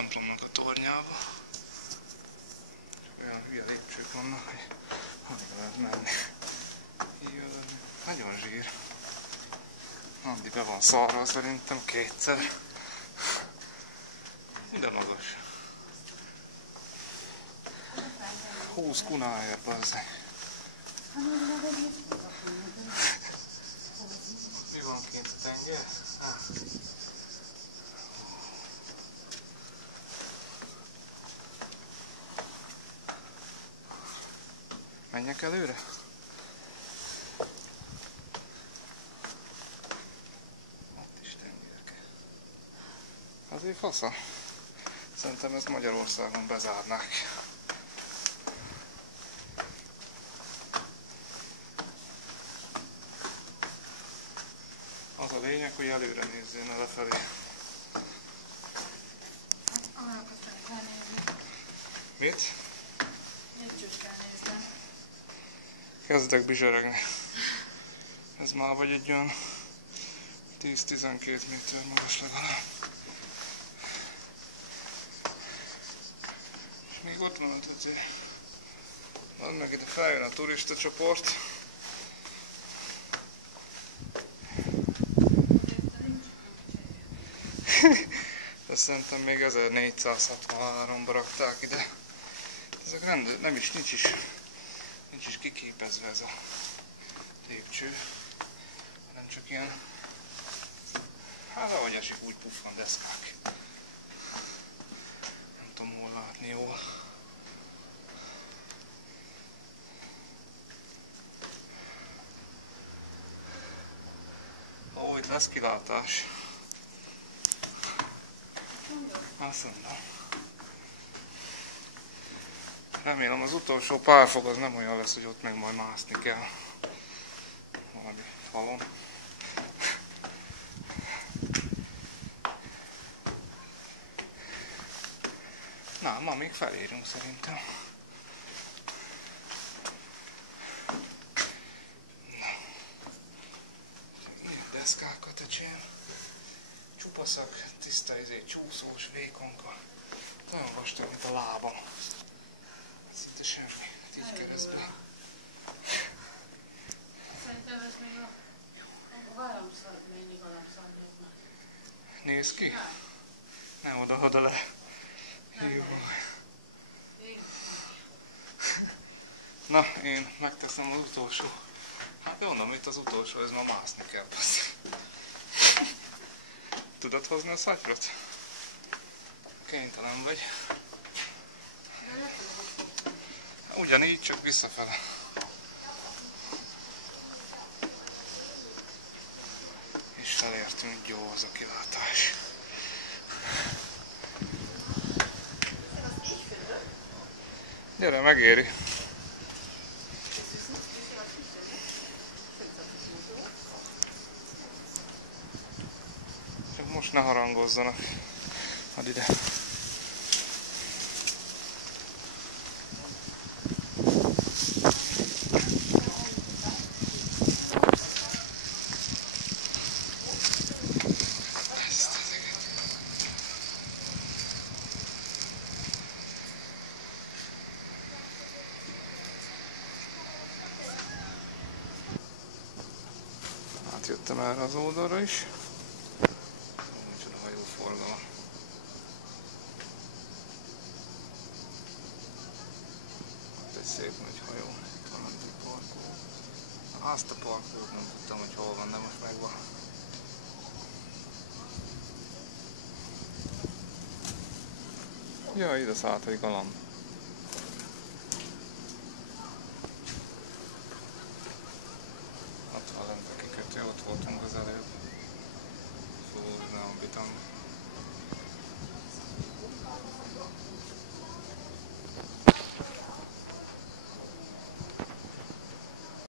templomnak a tornyába. Csak olyan hülye lépcsők vannak, hogy alig lehet menni. Nagyon zsír. Andi be van szarva szerintem kétszer. De magas. 20 kunáért, bazzeg. Mi van kint a tenger? Menjek előre? Ott is tengerke. Azért fasza. Szerintem ezt Magyarországon bezárnák. Az a lényeg, hogy előre nézzél, ne lefelé. Alakat kell nézni. Mit? Lépcsőt kell nézni. Kezdek bizseregni. Ez már vagy egy olyan 10-12 méter magas legalább. És még ott van, hogy van meg ide feljön a turista csoport. De szerintem még 1463-ban rakták ide. Ezek nem is, nincs is kiképezve ez a lépcső, hanem csak ilyen, hát ahogy esik, úgy puffan deszkák. Nem tudom hol látni jól. Ó, itt lesz kilátás. Azt mondom. Remélem az utolsó pár fok az nem olyan lesz, hogy ott meg majd mászni kell valami falon. Na, ma még felérünk szerintem. Ilyen deszkákat, öcsém. Csupaszak, tiszta csúszós, vékonka. Olyan vastag, mint a lábam. Szinte semmi. Így keresztbe. Szerintem ez még a galamszal, mennyi galamszalgyoknak. Nézd ki. Ne oda le. Jó. Na, én megteszem az utolsó. Hát mondom, itt az utolsó, ez ma mászni kell. Tudod hozni a szatyrot? Kénytelen vagy. Ugyanígy, csak visszafele. És felértünk, jó az a kilátás. Gyere, megéri. Csak most ne harangozzanak. Add ide. Átjöttem erre az oldalra is. Micsoda hajóforgalom. Ott egy szép nagy hajó. Itt van a parkoló. Azt a parkolót nem tudtam, hogy hol van, de most megvan. Ja, ide szállt egy galamb. Ott van lent a kikötő, ott voltunk az előbb. Fú, nem bitam.